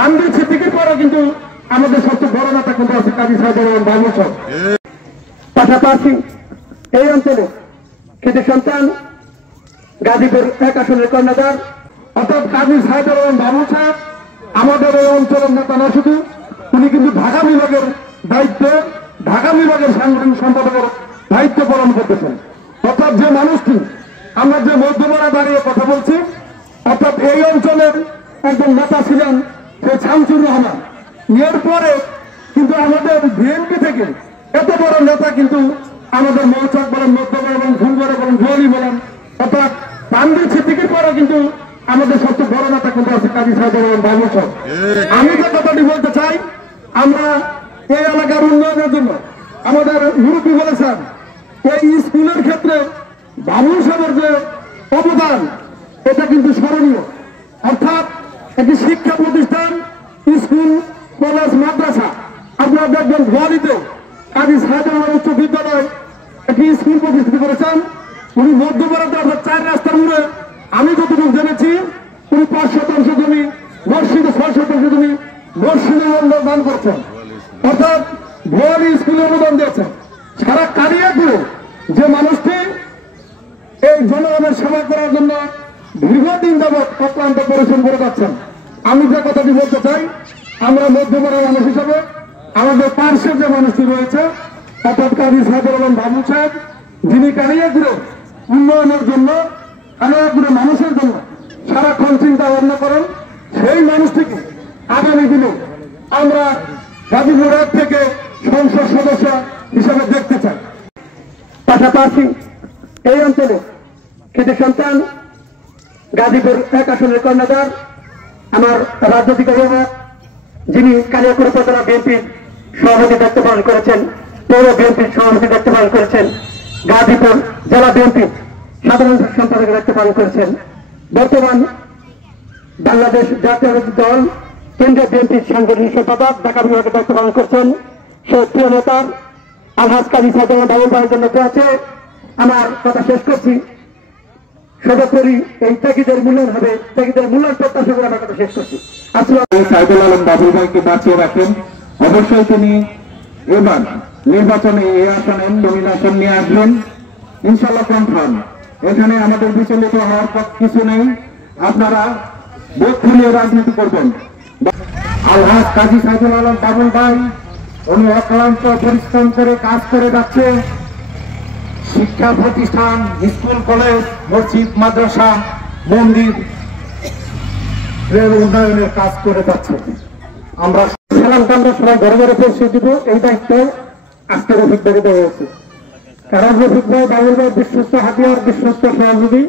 প্রাণ দিচ্ছে টিকিট পরে কিন্তু আমাদের সবচেয়ে বড় নেতা কিন্তু আছে কাজী সাহেবের বাবুল সাহেব। পাশাপাশি এই অঞ্চলে কৃতি সন্তান গাজীপুর 1 আসনের কর্ণধার অর্থাৎ কাজী সাহেবের বাবুল সাহেব আমাদের এই অঞ্চলের নেতা না শুধু, উনি কিন্তু ঢাকা বিভাগের দায়িত্ব, ঢাকা বিভাগের সাংগঠনিক সম্পাদকের দায়িত্ব পালন করতেছেন। অর্থাৎ যে মানুষটি আমরা যে মধ্যমারা দাঁড়িয়ে কথা বলছি, অর্থাৎ এই অঞ্চলের একজন নেতা ছিলেন সে শামসুর রহমান। এরপরে কিন্তু আমাদের বিএনপি থেকে এত বড় নেতা কিন্তু আমাদের মৌচাক বলেন, মধ্যমা বলেন, ফুলবাড়ি বলেন, জলি বলেন, অর্থাৎ পান্ডির ছিদ্দিকির পরে কিন্তু আমাদের সবচেয়ে বড় নেতা কিন্তু আছে কাজী সাহেবের বাবুল সাহেব। আমি যে কথাটি বলতে চাই, আমরা এই এলাকার উন্নয়নের জন্য আমাদের মুরব্বী বলেছেন এই স্কুলের ক্ষেত্রে বাবুল সাহেবের যে অবদান এটা কিন্তু স্মরণীয়। অর্থাৎ একটি শিক্ষা প্রতিষ্ঠান, স্কুল, কলেজ, মাদ্রাসা, আপনারা দেখবেন ধোয়ালিতে কাজী সাহেবের উচ্চ বিদ্যালয় একটি স্কুল প্রতিষ্ঠিত করেছেন। উনি মধ্যপাড়াতে অর্থাৎ 4 রাস্তার মোড়ে আমি যতটুকু জেনেছি উনি 5 শতাংশ জমি মসজিদে, 6 শতাংশ জমি মসজিদে দান করছেন, অর্থাৎ ভোয়ালি স্কুলে অনুদান দিয়েছেন। সারা কালিয়াপুরে যে মানুষটি এই জনগণের সেবা করার জন্য দীর্ঘদিন যাবৎ অক্লান্ত পরিশ্রম করে যাচ্ছেন। আমি যে কথাটি বলতে চাই, আমরা মধ্যপাড়ার মানুষ হিসাবে আমাদের পার্শ্বের যে মানুষটি রয়েছে অর্থাৎ কাজী সাহেবের বাবুল সাহেব, যিনি কালিয়াপুরে উন্নয়নের জন্য, কালিয়াপুরে মানুষের জন্য সারাক্ষণ চিন্তা ভাবনা করেন, সেই মানুষটিকে আগামী দিনে আমরা গাজীপুর 1 থেকে সংসদ সদস্য হিসাবে দেখতে চাই। পাশাপাশি এই অঞ্চলে কৃতি সন্তান গাজীপুর 1 আসনের কর্ণধার আমার রাজনৈতিক অভিভাবক, যিনি কালিয়াপুর উপজেলা বিএনপির সভাপতি দায়িত্ব পালন করেছেন, পৌর বিএনপির সভাপতি দায়িত্ব পালন করেছেন, গাজীপুর জেলা বিএনপির সাধারণ সম্পাদকের দায়িত্ব পালন করেছেন, বর্তমান বাংলাদেশ জাতীয় দল কেন্দ্রীয় বিএনপির সাংগঠনিক সম্পাদক ঢাকা বিভাগের দায়িত্ব পালন করছেন সেই প্রিয় নেতার আলহাজ কাজী সাহেবের বাবুল ভাইয়ের জন্য আছে। আমার কথা শেষ করছি, সর্বোপরি এই ত্যাগীদের মূল্যায়ন হবে, ত্যাগীদের মূল্যায়ন প্রত্যাশা করে আমার কথা শেষ করছি। সাইদুল আলম বাবুল ভাইকে বাঁচিয়ে রাখেন। অবশ্যই তিনি এবার নির্বাচনে এই আসনে নমিনেশন নিয়ে আসবেন, ইনশাল্লাহ কনফার্ম। এখানে আমাদের বিচলিত হওয়ার কিছু নেই, আপনারা বুথ খুলিয়ে রাজনীতি করবেন। আলহাজ কাজী সাইদুল আলম বাবুল ভাই উনি অক্লান্ত পরিশ্রম করে কাজ করে যাচ্ছে, শিক্ষা প্রতিষ্ঠান, স্কুল, কলেজ, মসজিদ, মাদ্রাসা, মন্দির উন্নয়নের কাজ করে যাচ্ছে। আমরা সালামটা আমরা সবাই ঘরে ঘরে পৌঁছে দিব, এই দায়িত্ব আজকে রফিক ভাইকে দেওয়া হয়েছে। কারণ রফিক ভাই বাবুল ভাই বিশ্বস্ত হাতিয়ার, বিশ্বস্ত সহযোগী।